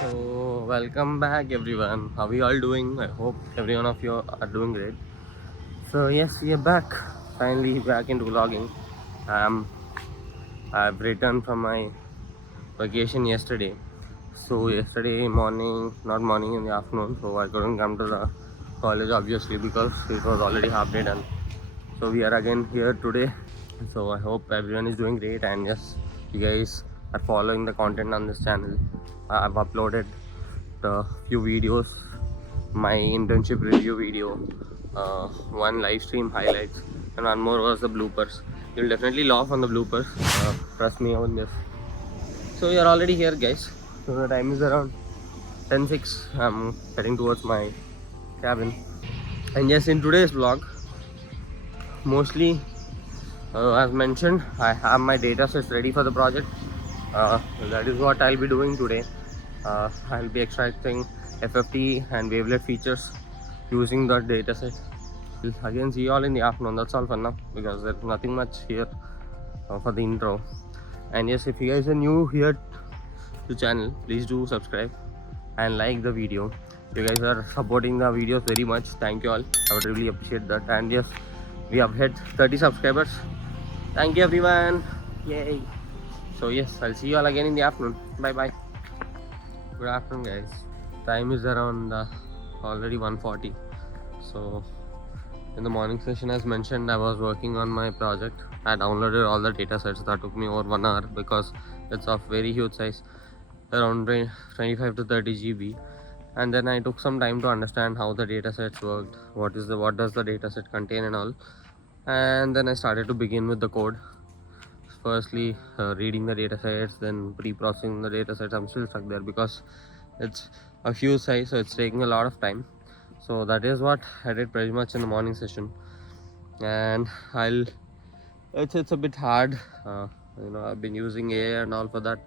So welcome back everyone. How are you all doing? I hope every one of you are doing great. So yes, we are back. Finally back into vlogging. Um, I've returned from my vacation yesterday. So yesterday morning, not morning, in the afternoon. So I couldn't come to the college obviously because it was already half day done. So we are again here today. So I hope everyone is doing great, and yes, you guys are following the content on this channel. I've uploaded the few videos, my internship review video, one live stream highlights, and one more was the bloopers. You'll definitely laugh on the bloopers, trust me on this. So you're already here, guys. So the time is around 10:06. I'm heading towards my cabin. And yes, in today's vlog, mostly as mentioned, I have my data sets ready for the project. That is what I'll be doing today. I'll be extracting FFT and wavelet features using the dataset. We'll again see you all in the afternoon. That's all for now because there's nothing much here for the intro. And yes, if you guys are new here to the channel, please do subscribe and like the video. You guys are supporting the videos very much. Thank you all. I would really appreciate that. And yes, we have hit 30 subscribers. Thank you everyone. Yay. So yes, I'll see you all again in the afternoon. Bye bye. Good afternoon guys. Time is around already 1:40. So in the morning session, as mentioned, I was working on my project. I downloaded all the data sets. That took me over 1 hour because it's of very huge size, around 25 to 30 GB. And then I took some time to understand how the data sets worked, what does the data set contain and all. And then I started to begin with the code. Firstly, reading the data sets, then pre-processing the data sets. I'm still stuck there because it's a huge size, so it's taking a lot of time. So that is what I did pretty much in the morning session. And it's a bit hard. I've been using AI and all for that.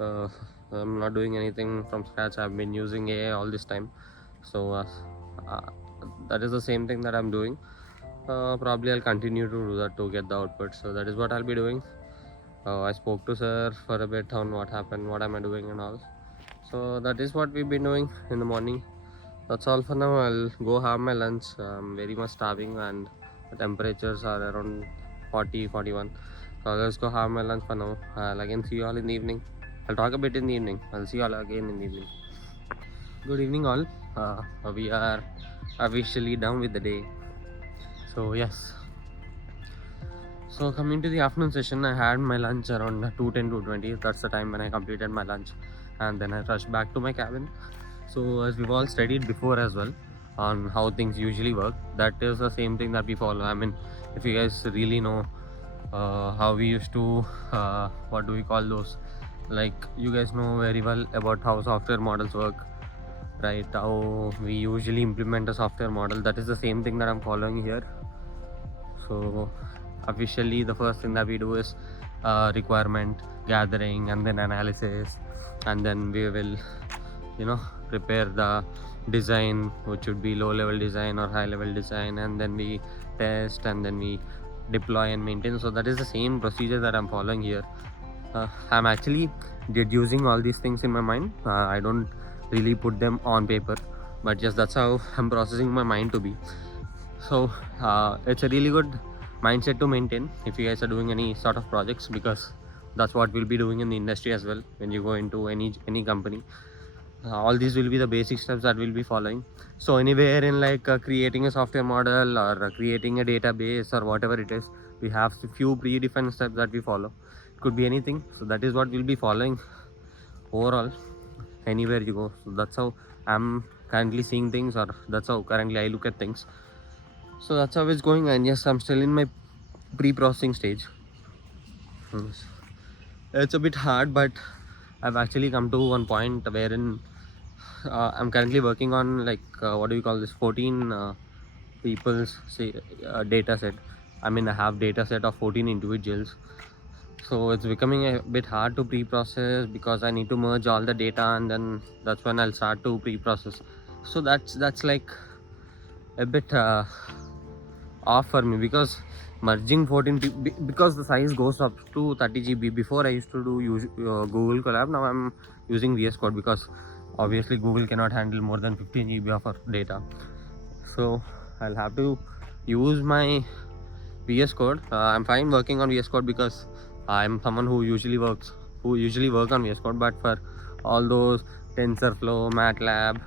uh, I'm not doing anything from scratch. I've been using AI all this time. So uh, that is the same thing that I'm doing. Probably I'll continue to do that to get the output. So that is what I'll be doing. I spoke to sir for a bit on what happened, what am I doing and all. So that is what we've been doing in the morning. That's all for now. I'll go have my lunch. I'm very much starving and the temperatures are around 40-41. So I'll just go have my lunch for now. I'll again see you all in the evening. I'll talk a bit in the evening. I'll see you all again in the evening. Good evening all. We are officially done with the day. So yes. So coming to the afternoon session, I had my lunch around 2:10 to 20. That's the time when I completed my lunch. And then I rushed back to my cabin. So as we've all studied before as well on how things usually work, that is the same thing that we follow. I mean, if you guys really know how we used to, what do we call those? Like you guys know very well about how software models work, right? How we usually implement a software model. That is the same thing that I'm following here. So officially the first thing that we do is requirement gathering and then analysis, and then we will prepare the design, which would be low level design or high level design, and then we test and then we deploy and maintain. So that is the same procedure that I'm following here. I'm actually deducing all these things in my mind. I don't really put them on paper, but yes, that's how I'm processing my mind to be. So it's a really good mindset to maintain if you guys are doing any sort of projects, because that's what we'll be doing in the industry as well. When you go into any company, all these will be the basic steps that we'll be following. So anywhere in like creating a software model or creating a database or whatever it is, we have a few predefined steps that we follow. It could be anything. So that is what we'll be following overall anywhere you go. So that's how I'm currently seeing things, or that's how currently I look at things. So that's how it's going. And yes, I'm still in my pre-processing stage. It's a bit hard, but I've actually come to one point wherein I'm currently working on like what do we call this, 14 people's data set. I mean, I have data set of 14 individuals. So it's becoming a bit hard to pre-process because I need to merge all the data, and then that's when I'll start to pre-process. So that's like a bit off for me, because merging 14 because the size goes up to 30 GB. Before I used to do Google Colab. Now I'm using VS Code because obviously Google cannot handle more than 15 GB of our data, so I'll have to use my VS Code. I'm fine working on VS Code because I'm someone who usually work on VS Code, but for all those TensorFlow, MATLAB,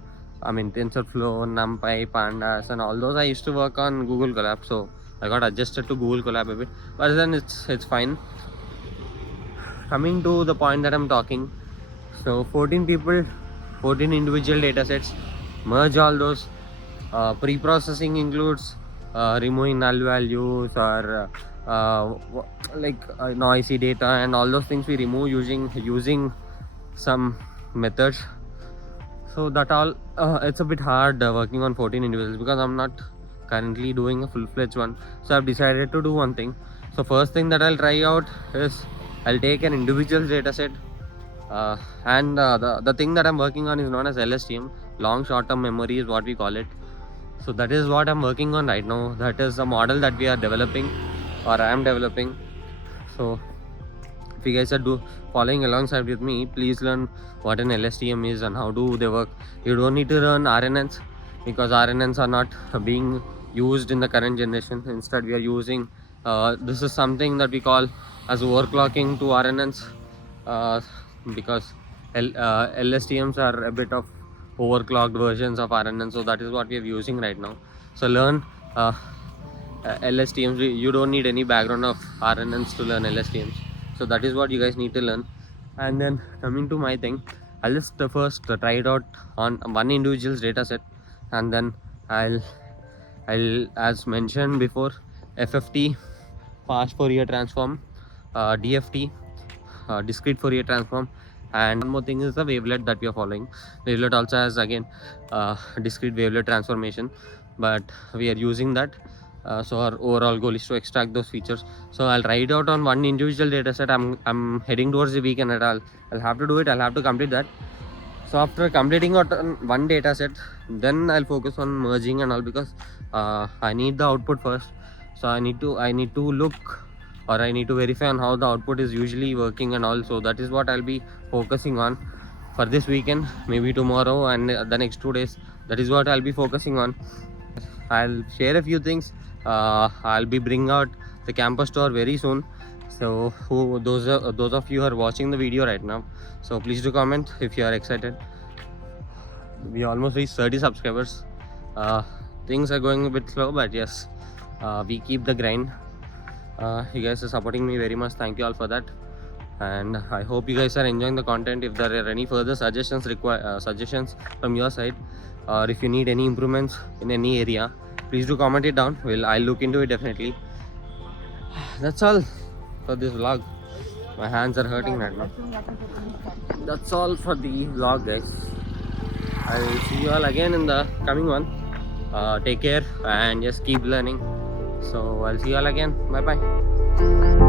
TensorFlow, NumPy, Pandas, and all those, I used to work on Google Colab, so I got adjusted to Google Colab a bit, but then it's fine. Coming to the point that I'm talking, so 14 people, 14 individual data sets, merge all those. Pre-processing includes removing null values or noisy data, and all those things we remove using some methods. So that all it's a bit hard working on 14 individuals because I'm not currently doing a full-fledged one. So I've decided to do one thing. So first thing that I'll try out is I'll take an individual data set, and the thing that I'm working on is known as LSTM, long short-term memory is what we call it. So that is what I'm working on right now. That is a model that we are developing, or I am developing. So if you guys are following alongside with me, please learn what an LSTM is and how do they work. You don't need to learn RNNs because RNNs are not being used in the current generation. Instead, we are using this is something that we call as overclocking to RNNs, because LSTMs are a bit of overclocked versions of RNN, so that is what we are using right now. So learn LSTMs. You don't need any background of RNNs to learn LSTMs, so that is what you guys need to learn. And then coming to my thing, I'll just first try it out on one individual's data set, and then I'll as mentioned before, FFT, fast Fourier transform, DFT, discrete Fourier transform, and one more thing is the wavelet that we are following. Wavelet also has again discrete wavelet transformation, but we are using that. So our overall goal is to extract those features. So I'll write out on one individual data set. I'm heading towards the weekend, and I'll have to do it. I'll have to complete that. So after completing one data set, then I'll focus on merging and all, because I need the output first. So I need to look, or I need to verify on how the output is usually working and all. So that is what I'll be focusing on for this weekend, maybe tomorrow and the next 2 days. That is what I'll be focusing on. I'll share a few things. I'll be bringing out the campus tour very soon. So those of you who are watching the video right now, so please do comment if you are excited. We almost reached 30 subscribers. Things are going a bit slow, but yes, we keep the grind. You guys are supporting me very much. Thank you all for that, and I hope you guys are enjoying the content. If there are any further suggestions suggestions from your side, or if you need any improvements in any area, please do comment it down. I'll look into it definitely. That's all for this vlog. My hands are hurting right now. That's all for the vlog, guys. I'll see you all again in the coming one. Take care and just keep learning. So I'll see you all again. Bye bye.